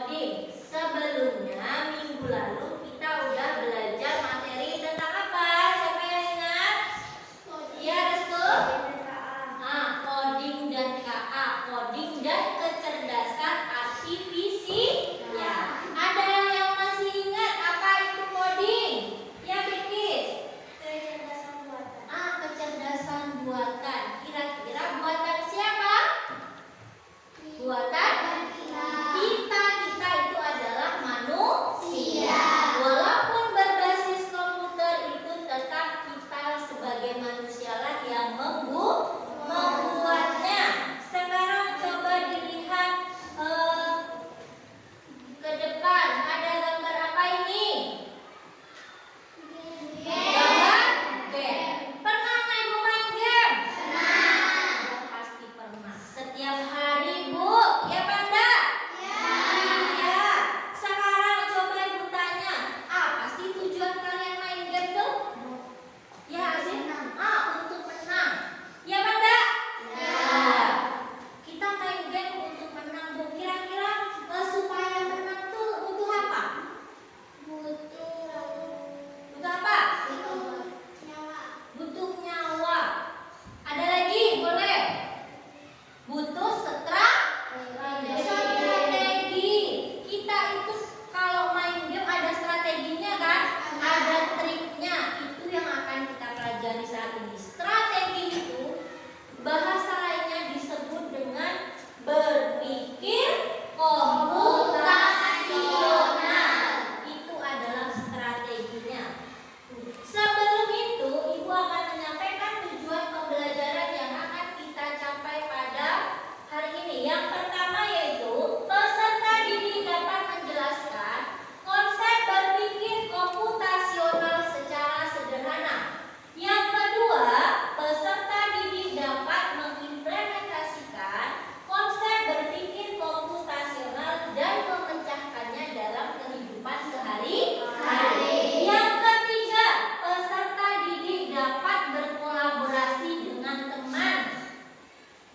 coding. Sebelumnya minggu lalu kita udah belajar materi tentang apa? Siapa yang ingat? Iya, Restu? Coding dan KA, coding dan kecerdasan artifisial. Ya. Ada yang masih ingat apa itu coding? Ya, Bikis? Kecerdasan buatan. Kecerdasan buatan. Kira-kira buatan siapa? Buatan kita itu adalah manusia. Walaupun berbasis komputer, itu tetap kita sebagai manusia lah yang membuatnya. Sekarang coba dilihat ke depan. Ada gambar apa ini? Gambar game. Pernah nggak Ibu main game? Pernah. Pasti pernah. Setiap hari, Bu. Ya, Panda? Iya. Sekarang coba Ibu tanya, apa sih tujuan kalian main game tuh? Ya, sih. Untuk menang. Ya, Panda? Ya. Kita main game untuk menang, Bu. Kira-kira supaya menang tuh butuh apa? Butuh apa? Butuh nyawa. Ada lagi? Boleh? Butuh strategi. Kita itu kalau main game ada strateginya kan? Ada triknya. Itu yang akan kita pelajari saat ini. Strategi itu bahasa lainnya disebut dengan berpikir komputasional. Itu adalah strateginya. Sebelum itu, Ibu akan menyampaikan tujuan pembelajaran yang akan kita capai pada hari ini. Yang pertama yaitu peserta didik dapat menjelaskan konsep berpikir komputasional secara sederhana. Yang kedua, peserta didik dapat mengimplementasikan konsep berpikir komputasional dan memecahkannya dalam kehidupan sehari-hari. Yang ketiga, peserta didik dapat berkolaborasi dengan teman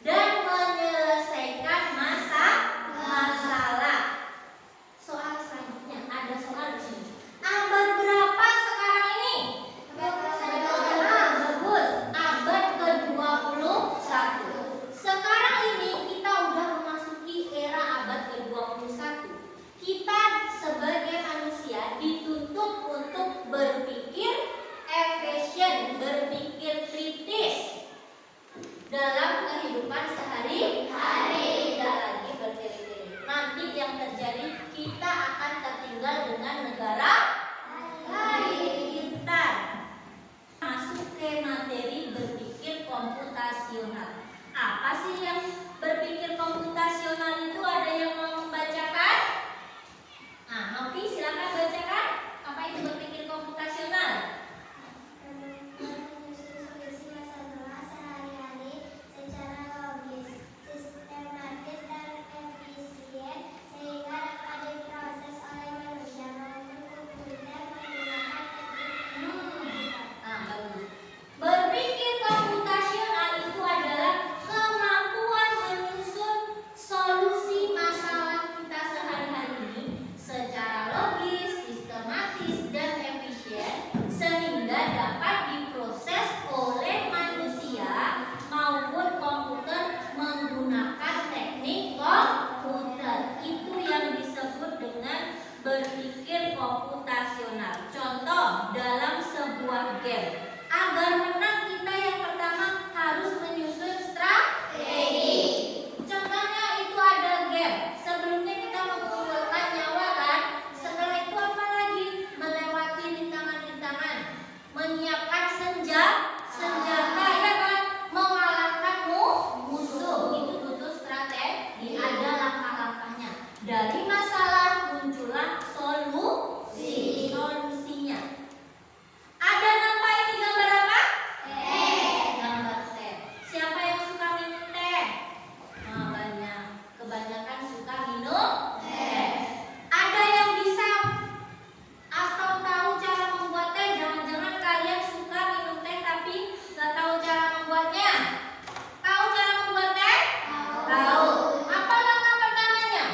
dan menyelesaikan masalah. Soal selanjutnya, ada soal di sini. Abad berapa sekarang ini? Bagus. Abad ke-21. Sekarang ini kita udah memasuki era abad ke-21. Kita sebagai manusia dituntut untuk berpikir efisien, berpikir kritis dalam kehidupan sehari-hari. Tidak lagi bertele-tele. Nanti yang terjadi, kita akan tertinggal dengan negara lain. Kita masuk ke materi berpikir komputasional. Apa sih yang berpikir komputasional itu? Ada yang mau membacakan? Novi, silakan bacakan. Apa itu berpikir komputasional? Menyusun solusi masalah sehari-hari secara logis, sistematis dan efisien sehingga dapat diproses oleh manusia maupun komputer menggunakan teknik Bagus. Berpikir komputasional itu adalah kemampuan menyusun solusi masalah kita sehari-hari ini secara logis, sistematis, dan efisien sehingga dapat diproses oleh manusia maupun komputer menggunakan teknik komputer. Itu yang disebut dengan berpikir komputasional. Contoh dalam sebuah game. Agar menang, kita yang pertama harus menyusun strategi. Contohnya itu ada game. Sebelumnya kita mengumpulkan nyawa kan. Setelah itu apa lagi? Melewati rintangan-rintangan, menyiapkan senjata ya kan, mengalahkan musuh. Itu butuh strategi. Ada langkah-langkahnya. Dari masalah muncullah solusinya. Ada nampak ini gambar apa? Gambar teh. Siapa yang suka minum teh? Banyak. Kebanyakan suka minum teh. Ada yang bisa atau tahu cara membuat teh? Jangan-jangan kalian suka minum teh tapi nggak tahu cara membuatnya. Tahu cara membuat teh? Tahu. Apa langkah pertamanya?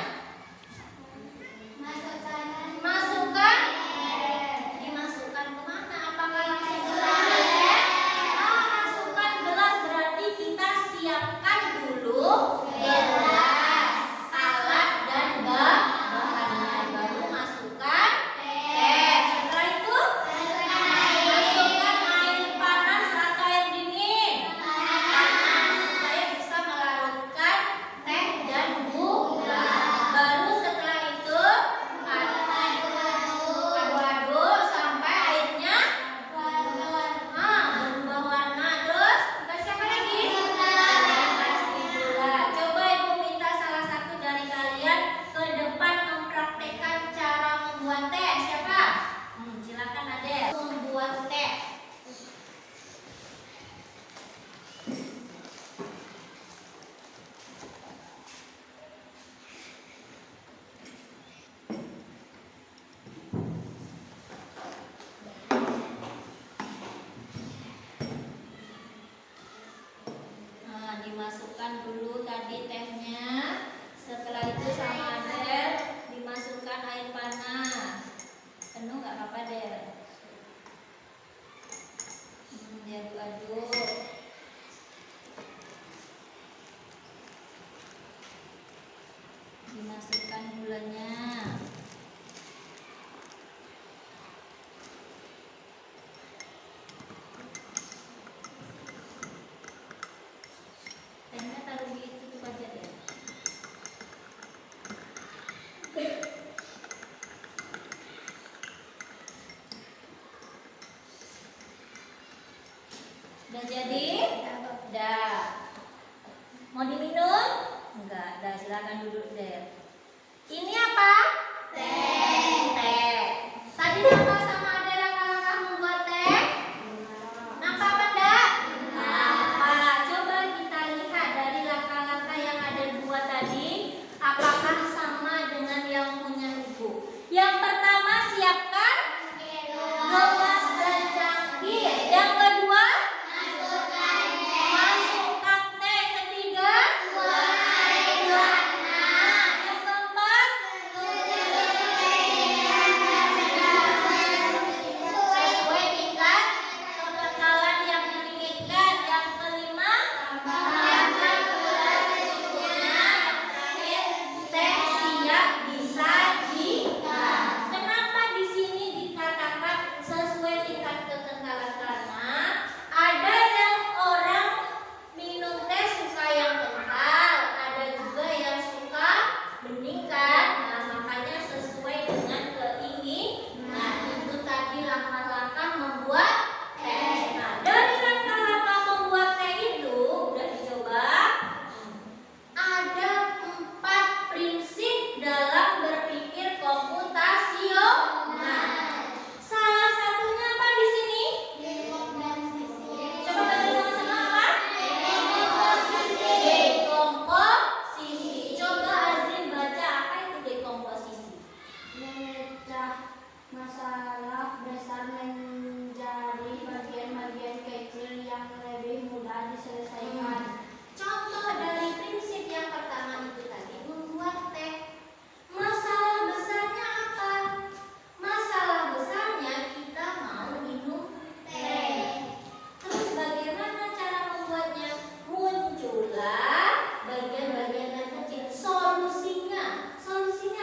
Dimasukkan gulanya. Tehnya taruh di itu tutup aja deh. Udah jadi? Udah. Mau diminum? Enggak. Udah, silakan duduk deh. Ini apa? Teh. Tadi Napa sama Ade langkah-langkah membuat teh? Napa apa enggak? Napa. Coba kita lihat dari langkah-langkah yang ada buat tadi, apakah sama dengan yang punya ibu? Yang pertama, siapkan gelas dan cangkir. Yang kedua, masukkan teh. Ketiga, yang keempat, sesuai tingkat kekentalan yang diinginkan. Yang kelima, tambahkan gula secukupnya. Yang terakhir, teh siap disajikan. Kenapa di sini dikatakan sesuai tingkat kekentalan? Karena ada yang orang minum teh suka yang kental, ada juga yang suka bening kan. Nah, makanya sesuai dengan keinginan. Nah, itu tadi langkah-langkah membuat teh. Nah, dari langkah-langkah membuat teh itu udah dicoba. Ada 4 prinsip dalam berpikir komputasional. Salah satunya apa di sini? Coba baca sama-sama apa? Dekomposisi. Coba Azrin baca apa itu dekomposisi? Memecah masalah besar menjadi bagian-bagian kecil yang lebih mudah diselesaikan. Contoh dari prinsip yang pertama itu tadi membuat teh. Masalah besarnya apa? Masalah besarnya kita mau minum teh. Terus bagaimana cara membuatnya? Muncullah bagian-bagian yang kecil. Solusinya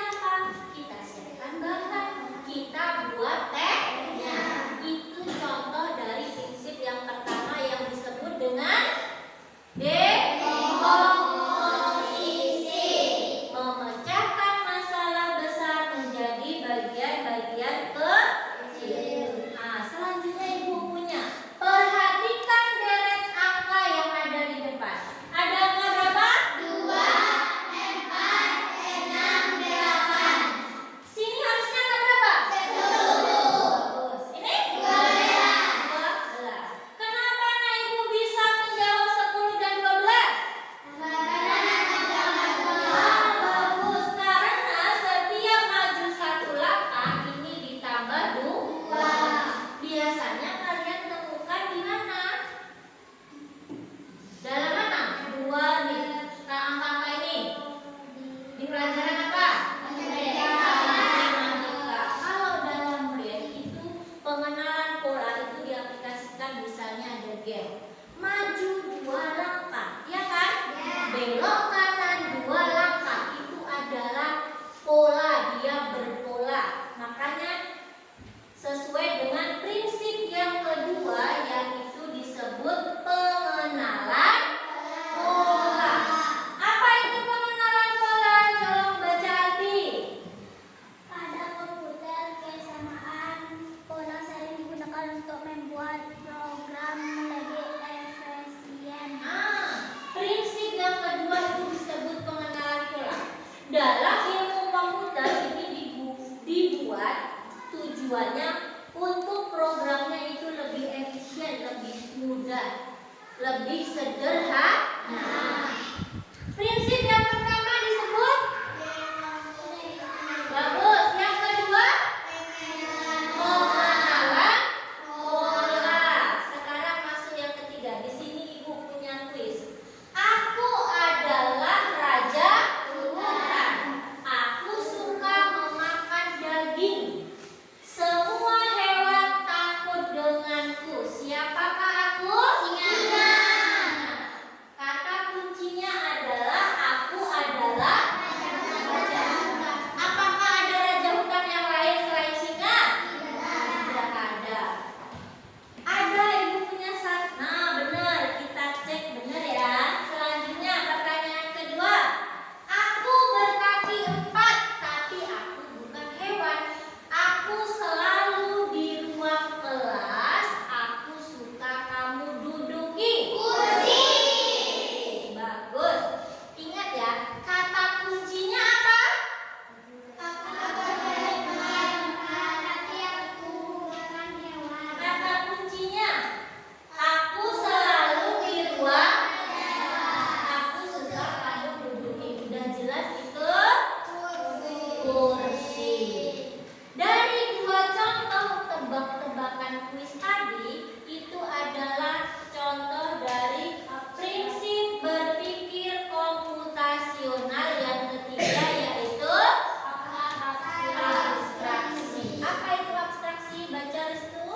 apa? Kita siapkan bahan, kita buat tehnya. Itu contoh dari prinsip yang pertama yang disebut dengan dekomposisi. Memecahkan masalah besar menjadi bagian-bagian kecil. Nah, selanjutnya ibu punya. Perhatikan deret angka yang ada di depan. Ada angka berapa? 2, 4, 6, 8. Sini harusnya angka berapa? 10. Bagus. Ini? 12. Kenapa anak ibu bisa menjawab 10 dan 12? Bagus, karena setiap maju 1 langkah ini ditambah 2. Biasanya kalian temukan di mana? Dalam mana? 2 nih. Angka-angka ini. Di pelajaran apa? Matematika. Kalau dalam BEM itu pengenalan pola itu diaplikasikan, misalnya ada game. Maju 2 langkah, ya kan? Belok kanan 2 langkah, itu adalah pola, dia berpola. Makanya sesuai dengan prinsip yang kedua yang itu disebut pengenalan pola. Apa itu pengenalan pola? Coba baca Alfi. Pada komputer, kesamaan pola sering digunakan untuk membuat program lebih efisien. Prinsip yang kedua itu disebut pengenalan pola. Dalam ilmu komputer ini dibuat tujuannya untuk programnya itu lebih efisien, lebih mudah, lebih sederhana. Prinsip yang pertama disebut bagus. Yang kedua pengenalan pola. Sekarang masuk yang ketiga. Di sini ibu punya kuis. Aku adalah raja hutan. Aku suka memakan daging. Semua hewan takut denganku. Siapakah aku? Singa. Kata kunci kursi. Dari dua contoh tebak-tebakan kuis tadi, itu adalah contoh dari prinsip berpikir komputasional yang ketiga, yaitu abstraksi. Apa itu abstraksi? Baca Restu.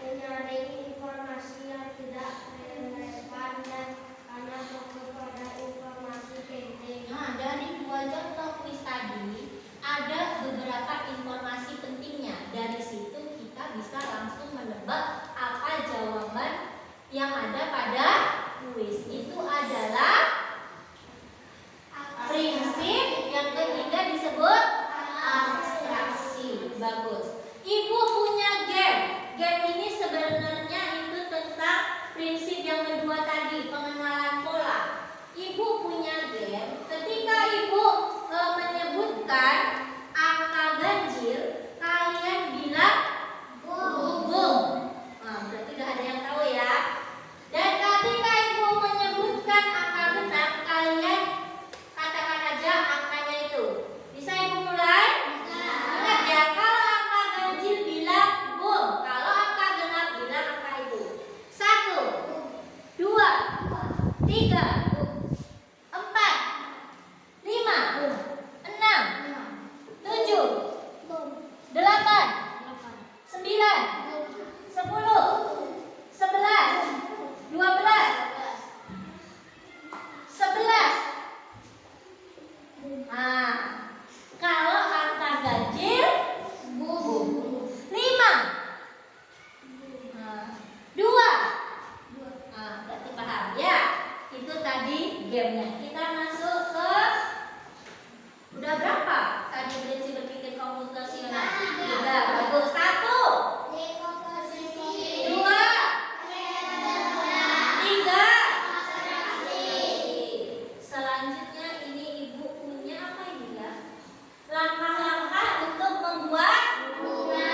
Menyaring informasi yang tidak relevan dan karena fokus pada informasi penting. Nah, dari dua contoh kuis tadi ada beberapa informasi pentingnya. Dari situ kita bisa langsung menebak apa jawaban yang ada pada kuis. Itu adalah prinsip yang ketiga disebut abstraksi. Bagus. Ibu punya game. Game ini sebenarnya itu tentang prinsip yang kedua tadi, pengenalan pola. Ibu punya game. Ketika ibu menyebutkan angka ganjil, kalian bilang boom. Nah, berarti udah ada yang tahu ya. Dan ketika ibu menyebutkan angka genap, kalian katakan aja angkanya itu. Bisa ibu mulai? Ingat ya, kalau angka ganjil bilang boom, kalau angka genap bilang angka itu. 1, 2, 3, 4, 5, 6, 7, 8, 9, 10, 11, 12, 11. Nah, kalau angka ganjil 5. Nah, 2. Nah, berarti paham ya. Itu tadi gamenya. Kita masuk ke udah berapa? Tadi prinsip berpikir komputasional. 3. Bagus. 1, 2, 3. Selanjutnya ini ibu punya apa ini ya? Langkah-langkah untuk membuat bunga.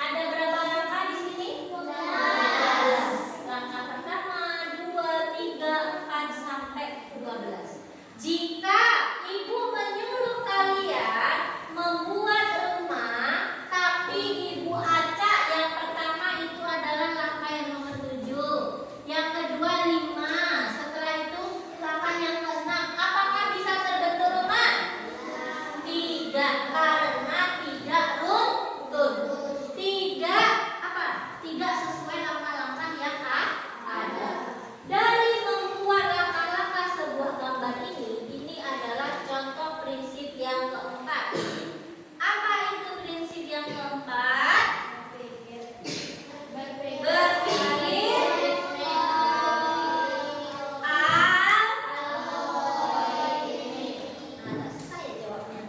Ada berapa langkah di sini? 12. Langkah pertama, 2, 3, 4 sampai 12. Jika ibu menyuruh kalian membuat rumah, tapi ibu acak yang pertama itu adalah langkah yang nomor 7, yang kedua 5, setelah itu langkah yang ke-6. Apakah bisa terbentuk rumah? Tidak, karena tidak runtun. Tidak apa? Tidak sesuai langkah-langkah yang ada. Dari membuat langkah-langkah sebuah gambar ini adalah contoh prinsip yang keempat. Apa itu prinsip yang keempat? Berpikir Nah, susah ya jawabnya.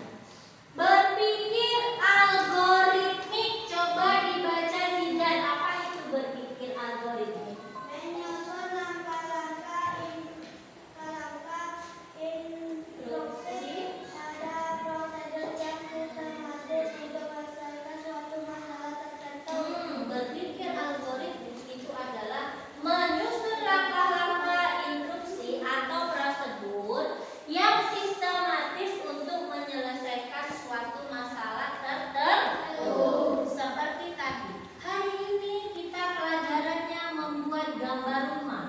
Berpikir algoritmik. Coba dibaca Zindan. Apa itu berpikir algoritmik? Menyusun langkah-langkah instruksi pada prosedur yang sistematis untuk menyelesaikan suatu masalah tertentu. Berpikir algoritmik itu adalah menyusun langkah-langkah instruksi atau prosedur yang sistematis untuk menyelesaikan suatu masalah tertentu. Seperti tadi, hari ini kita pelajarannya membuat gambar rumah.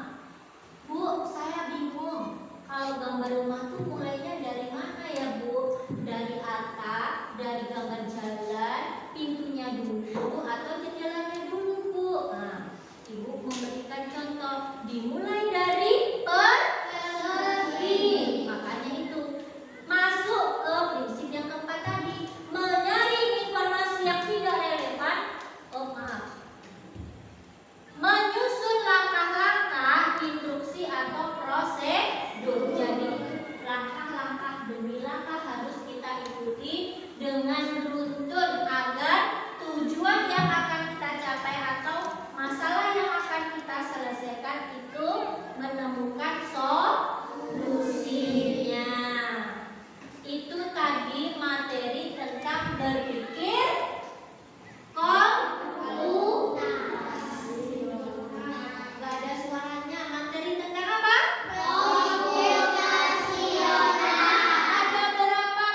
Bu, saya bingung. Kalau gambar rumah tuh mulainya dari mana ya, Bu? Dari atap, dari gambar jalan, pintunya dulu atau jendelanya dulu, Bu? Nah, ibu memberikan contoh. Dimulai dari persegi. Makanya itu masuk ke prinsip yang keempat tadi, menyaring informasi yang tidak relevan. Menyusun langkah-langkah instruksi atau prosedur. Jadi langkah-langkah demi langkah harus kita ikuti dengan beruntun agar tujuan yang akan kita capai atau masalah yang akan kita selesaikan itu menemukan solusinya. Itu tadi materi tentang berpikir komputasi. Gak ada suaranya. Materi tentang apa? Komputasional. Ada berapa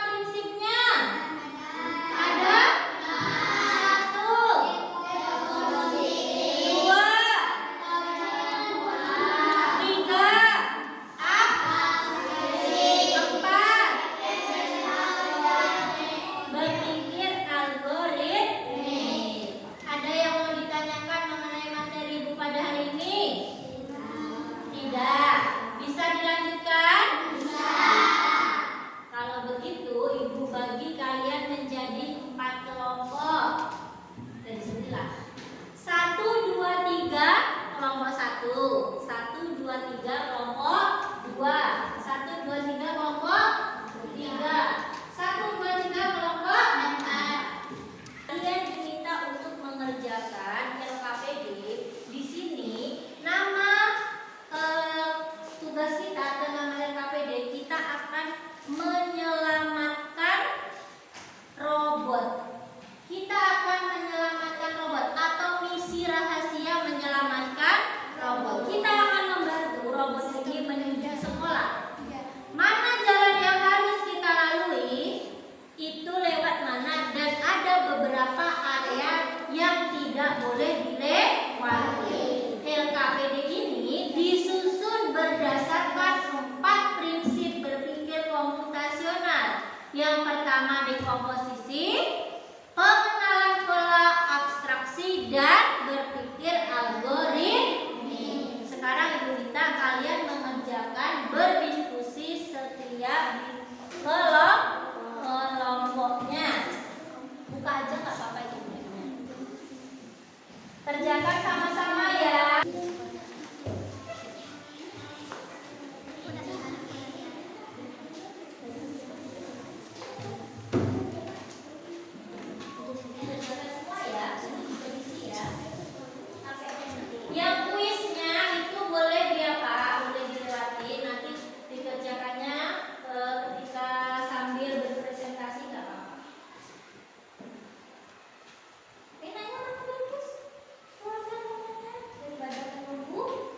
Yang pertama di komposisi, pengenalan pola abstraksi dan berpikir algoritmik. Sekarang Ibu minta kalian mengerjakan berdiskusi setiap kelompoknya. Buka aja nggak apa-apa itu. Kerjakan sama-sama ya. Yang kuisnya itu boleh dia Pak, boleh dilewati, nanti dikerjakannya ketika sambil berpresentasi nggak apa-apa. Nanya mana bagus? Keluarkan namanya daripada menunggu.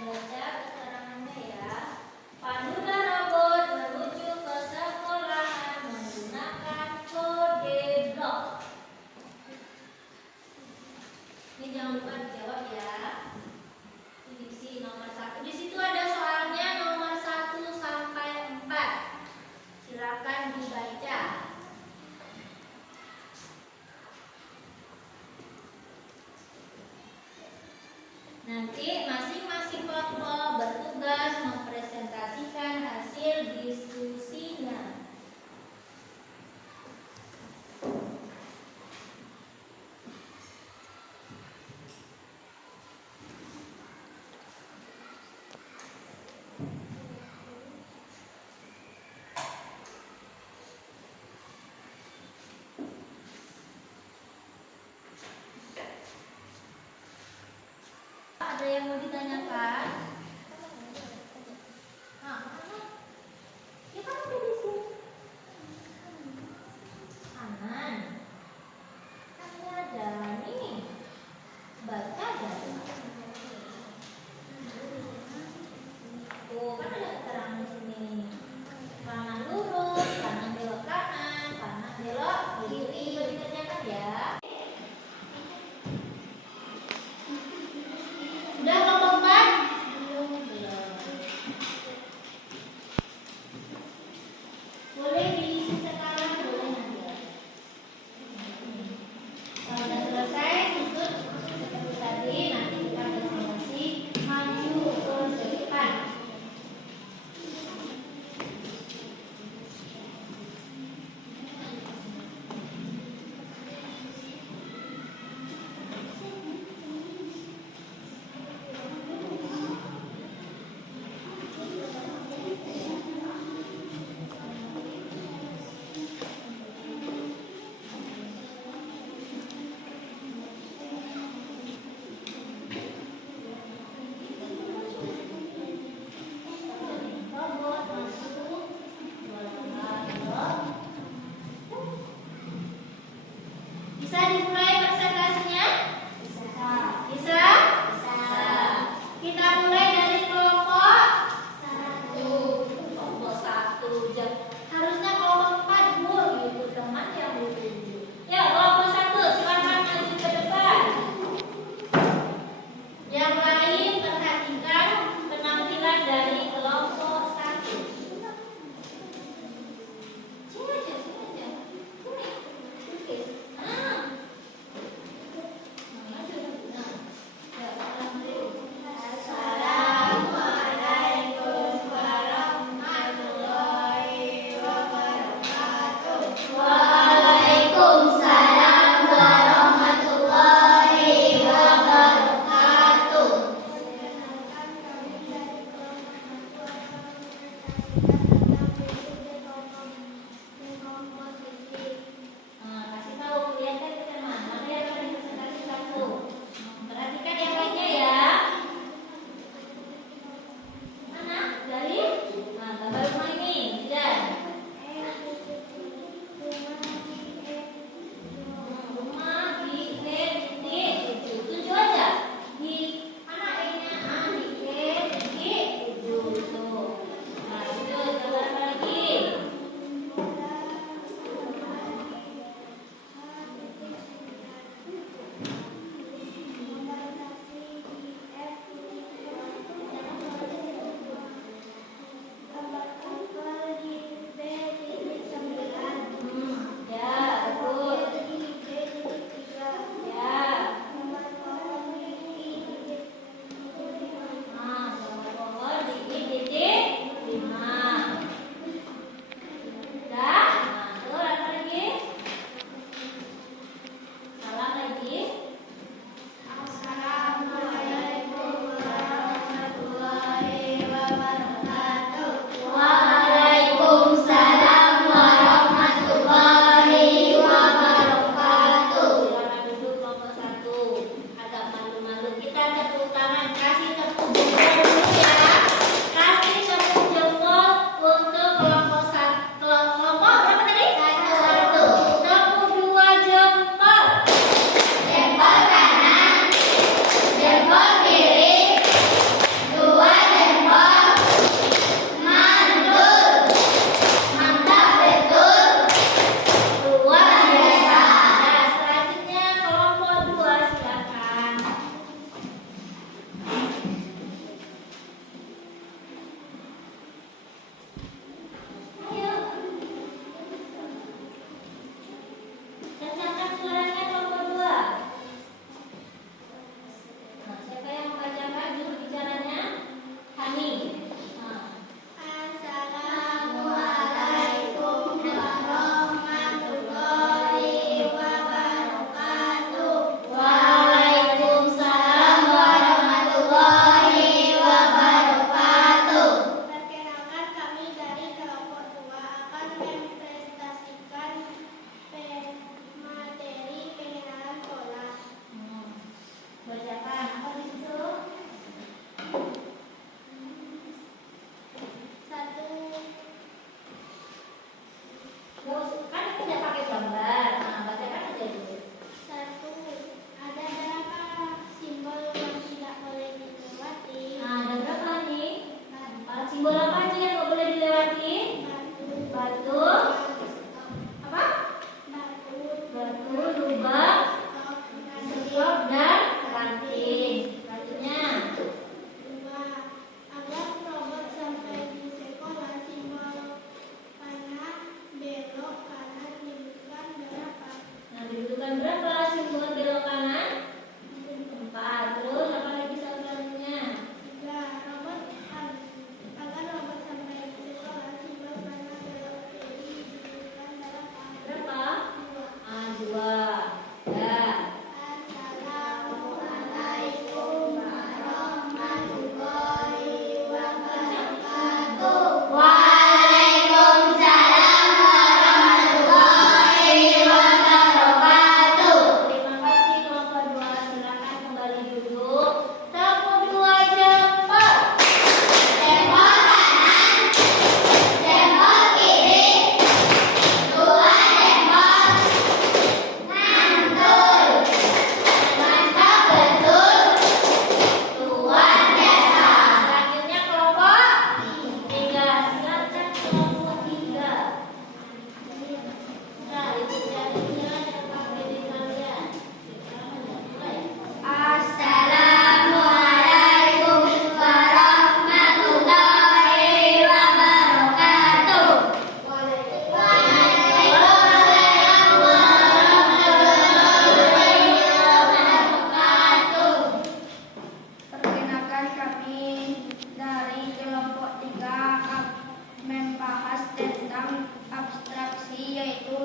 Baca keterangannya ya. Pandulah robot menuju ke sekolahan menggunakan kode blok. Ini jangan lupa dijawab ya. Ini diksi nomor 1. Di situ ada soalnya nomor 1 sampai 4. Silakan dibaca. Nanti masing-masing kelompok bertugas mempresentasikan hasil diskusinya. Ada yang mau ditanyakan? Nah, ya kan udah di sini. Aman. Kan ada nih. Baca dari. Tuh, kan ada keterangan di sini. Kanan lurus, kanan belok kanan, kanan belok kiri. Coba dikerjakan ya. Udah kelompok 4?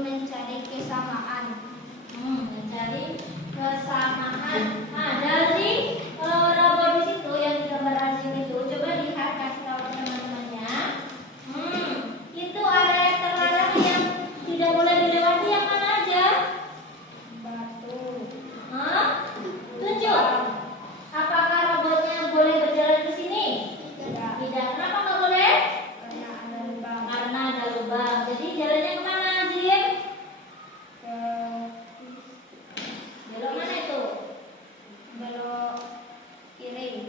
mencari kesamaan. Mencari kesamaan. Nah, dari robot di situ yang digambar Azim itu, coba lihat, kasih tahu teman-temannya. Itu area terlarang yang tidak boleh dilewati yang mana aja? Batu. Tunjuk. Apakah robotnya boleh berjalan ke sini? Tidak. Tidak. Kenapa nggak boleh? Karena ada lubang. Karena ada lubang. Jadi jalannya kemana, Azim? Ke Belok mana itu? belok kiri.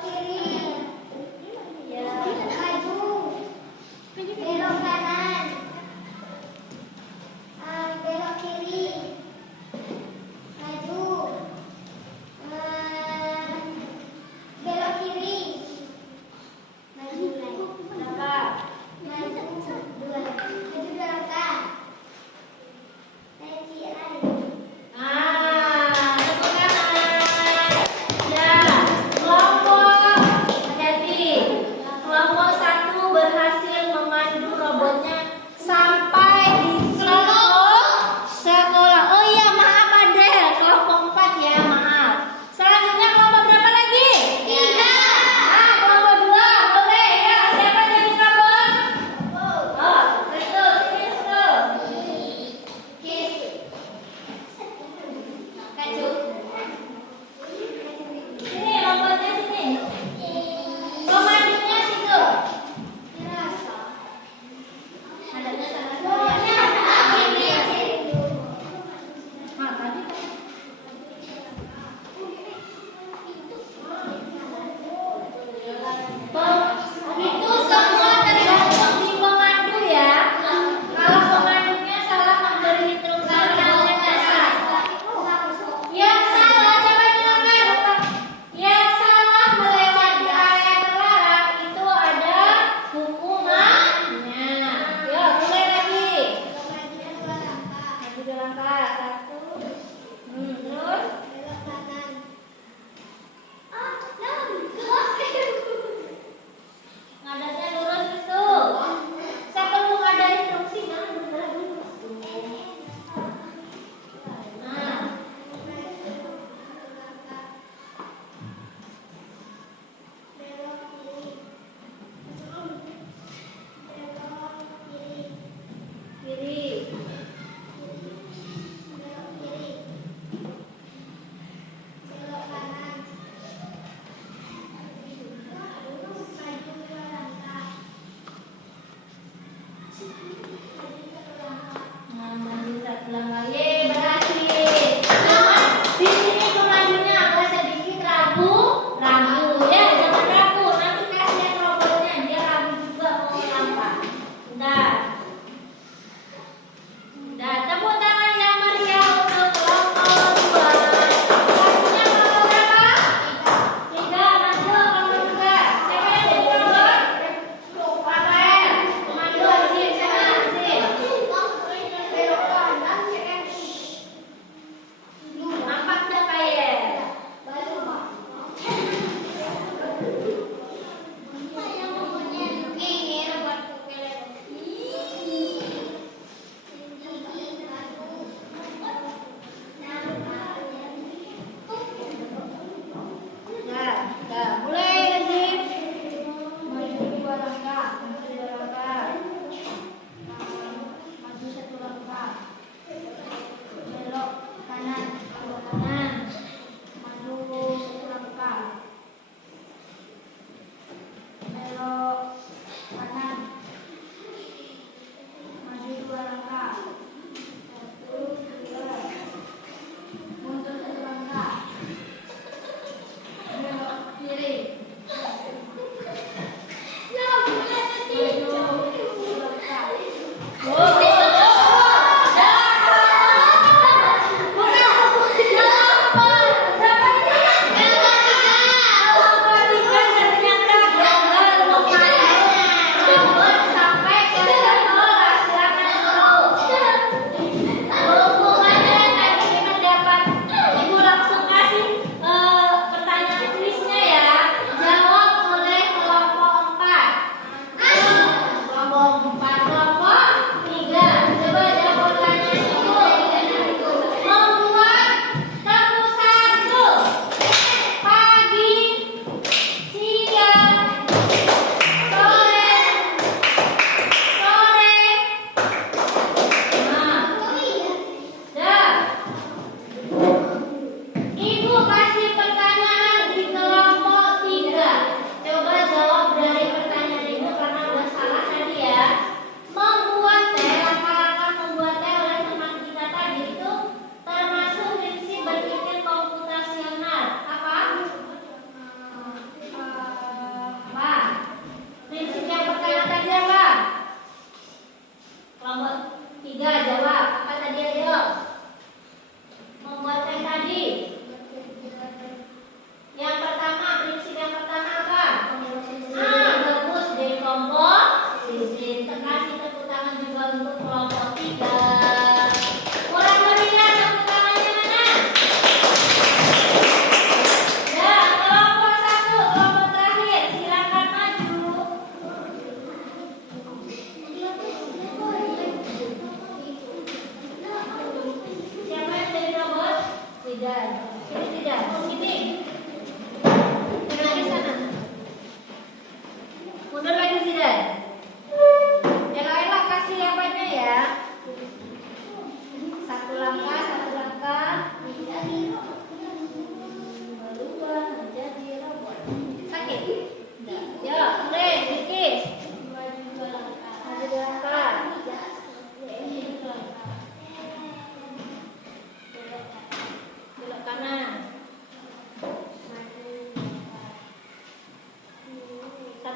kiri. Ya. Maju. Belok kanan. Belok kiri. Maju. Belok kiri. Maju lagi. Berapa? Maju 2. Maju 2 langkah. Lagi lagi. Nah, tepuk tangan. Ya, kelompok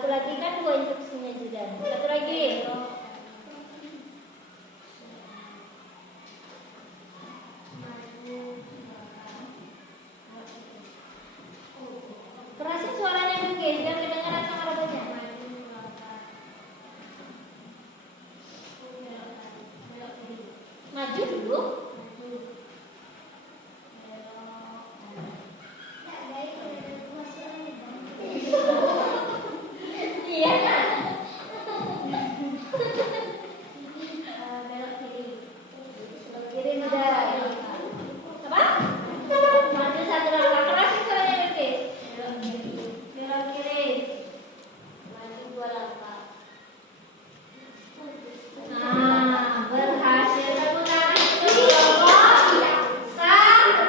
Satu lagi kan dua instruksinya juga. Satu lagi. Kerasin suaranya dulu guys, biar kedengaran sama robonya. Maju dulu. Iya kan? Belok kiri. Belok kiri sudah. Apa? Maju satu langkah. Kerasin suaranya dulu guys. Belok kiri. Belok kiri. Maju 2 langkah. Nah, berhasil. Tepuk tangan untuk kelompok satu.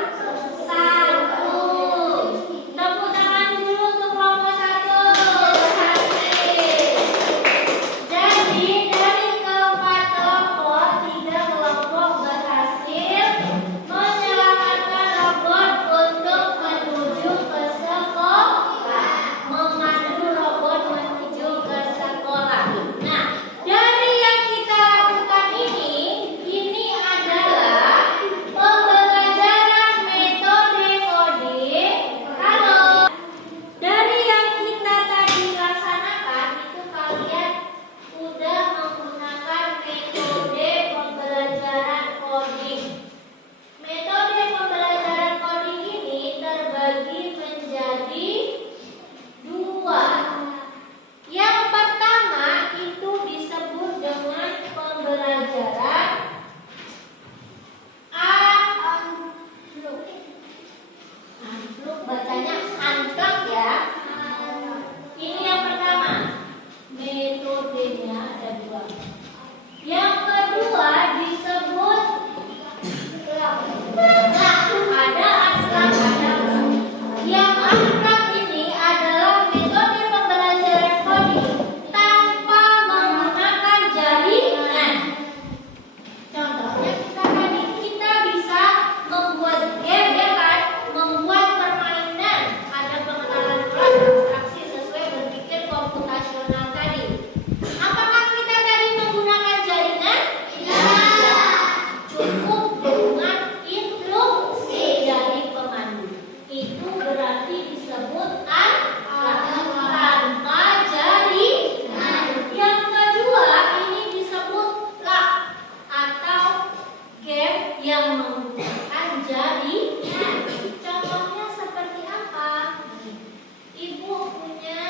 Tepuk tangan dulu untuk kelompok 1. Berhasil. Jadi dari keempat kelompok, 3 kelompok berhasil menyelamatkan robot untuk menuju ke sekolah. Memandu robot menuju ke sekolah. Nah, dari yang kita lakukan ini adalah pembelajaran metode coding. Halo. Dari yang kita tadi laksanakan itu kalian sudah menggunakan metode pembelajaran coding. Metode pembelajaran coding ini terbagi menjadi 2. Yang pertama itu disebut dengan pembelajaran unlock. Unlock bacanya unlock ya. Ini yang pertama. Metodenya ada 2. Yang kedua disebut lock. Ada unlock, ada lock. Yang unlock ini adalah metode pembelajaran coding tanpa menggunakan jaringan. Contohnya kita bisa membuat game ya kan, membuat permainan, ada pengenalan kelas abstraksi sesuai berpikir komputasional tadi. Apakah kita tadi menggunakan jaringan? Tidak. Cukup dengan instruksi dari pemandu. Itu berarti disebut tanpa jaringan. Yang kedua ini disebut lock atau game yang menggunakan jaringan. Contohnya seperti apa? Ibu punya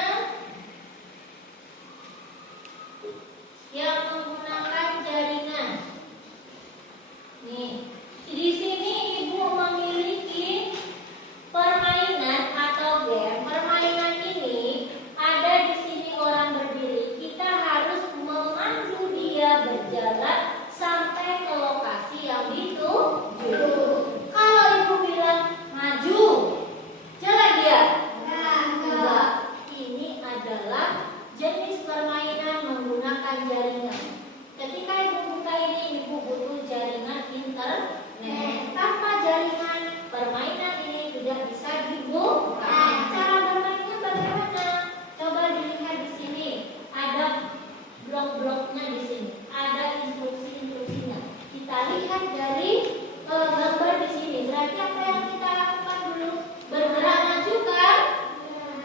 yang menggunakan jaringan. Nih, di sini ibu memiliki permainan atau game. Permainan ini ada di sini orang berdiri. Kita harus memandu dia berjalan sampai ke lokasi yang dituju. Kalau ibu bilang maju, jalan dia? Enggak. Ini adalah jenis permainan menggunakan jaringan. Ketika ibu buka ini, ibu butuh jaringan internet. Tanpa jaringan, permainan ini tidak bisa dibuka. Cara bermainnya bagaimana? Coba dilihat di sini. Ada blok-bloknya di sini. Ada instruksi-instruksinya. Kita lihat dari gambar di sini. Berarti apa yang kita lakukan dulu? Bergerak maju kan?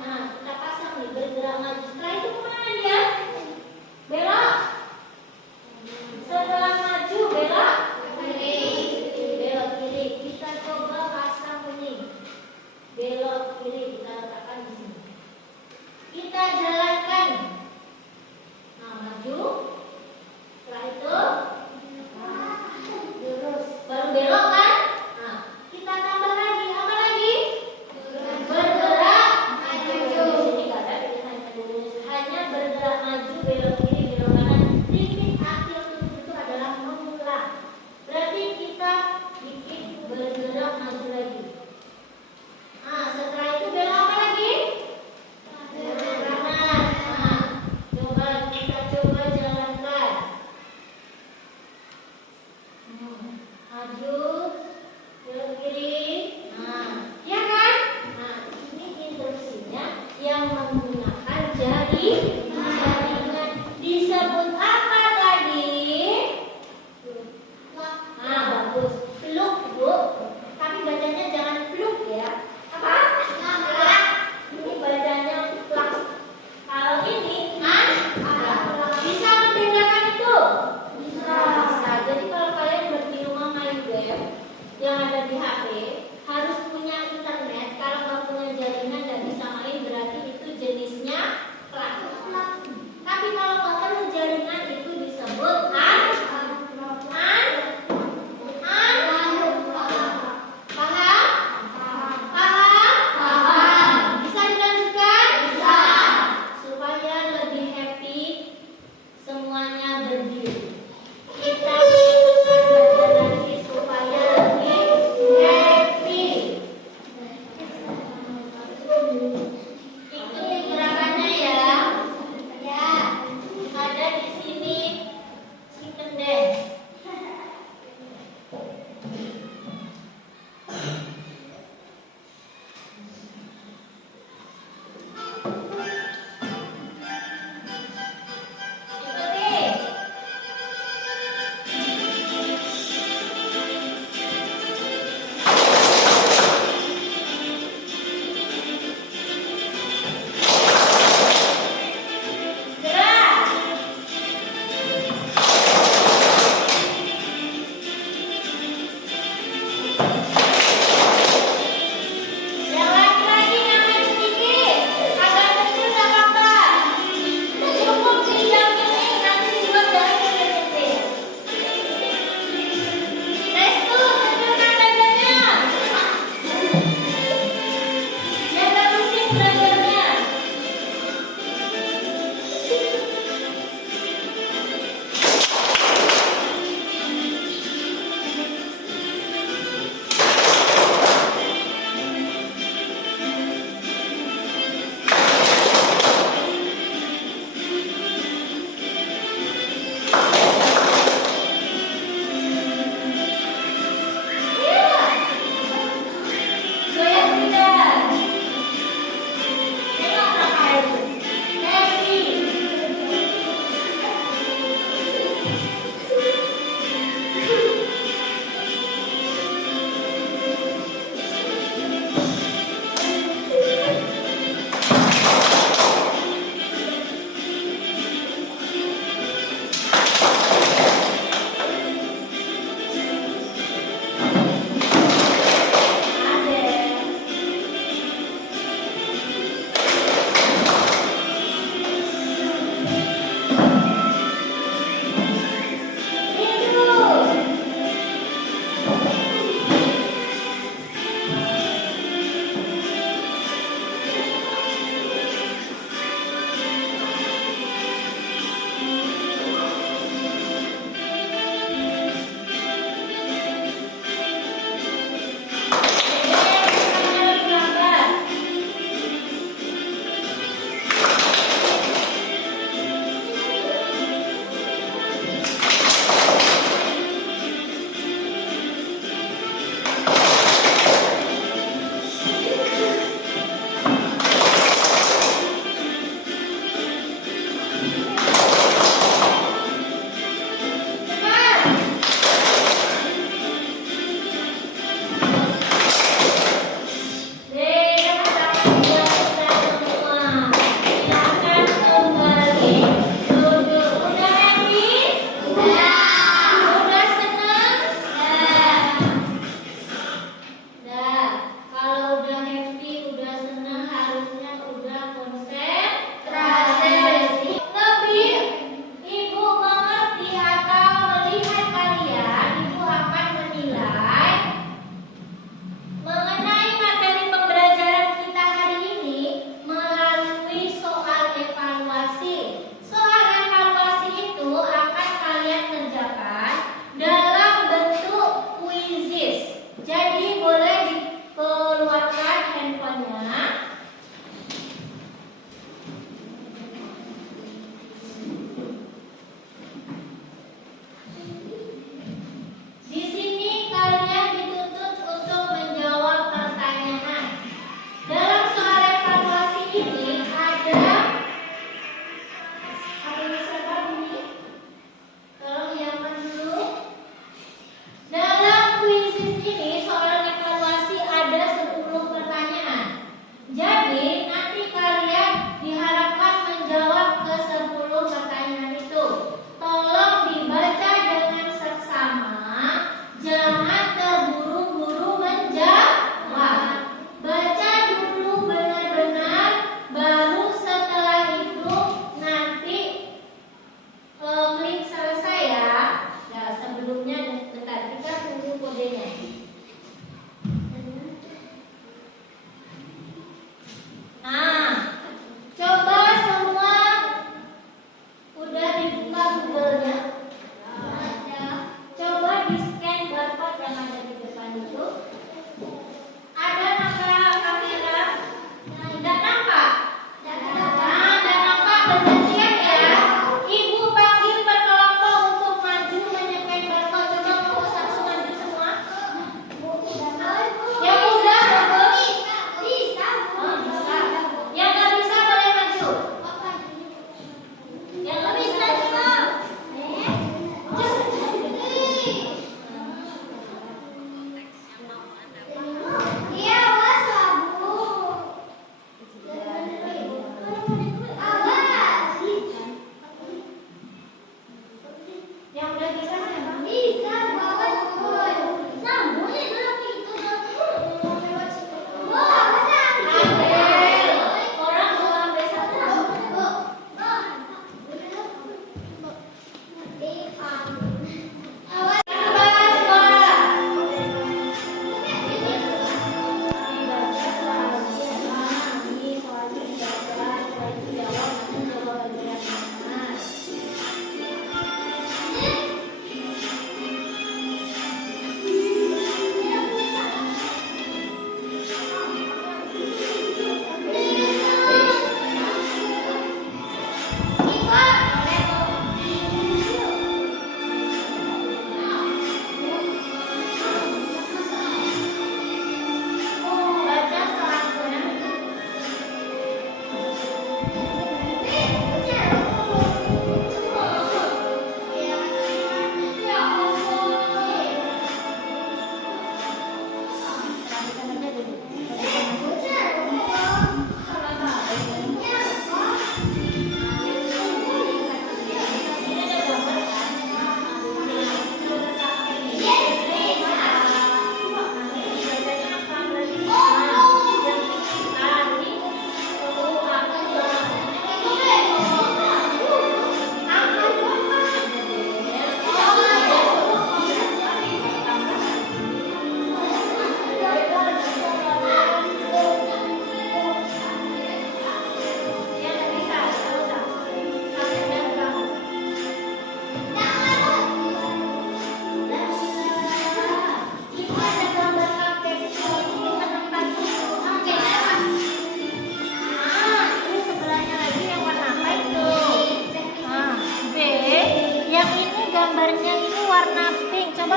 Nah, kita pasang nih bergerak maju. Setelah itu kemana dia? Belok. Setelah maju belok kiri. Belok kiri. Kita coba pasang ini. Belok kiri kita letakkan di sini. Kita jalankan. Nah, maju. Setelah itu lurus. Baru belok kan? Nah, kita tambah lagi. Apa lagi? Bergerak maju. Di sini nggak ada pilihan dulu. jaringan. Disebut apa tadi? Nah, bagus. Pluk, Bu. Tapi bacanya jangan pluk ya. Apa? Ini bacanya plak. Kalau ini bisa membedakan itu? Bisa. Jadi kalau kalian buat di rumah main game yang ada di HP, harus punya internet. Kalau nggak punya jaringan nggak bisa main, berarti itu jenisnya plak.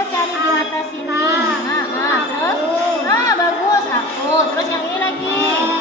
cari di atas sini. Terus bagus aku. Terus yang ini lagi.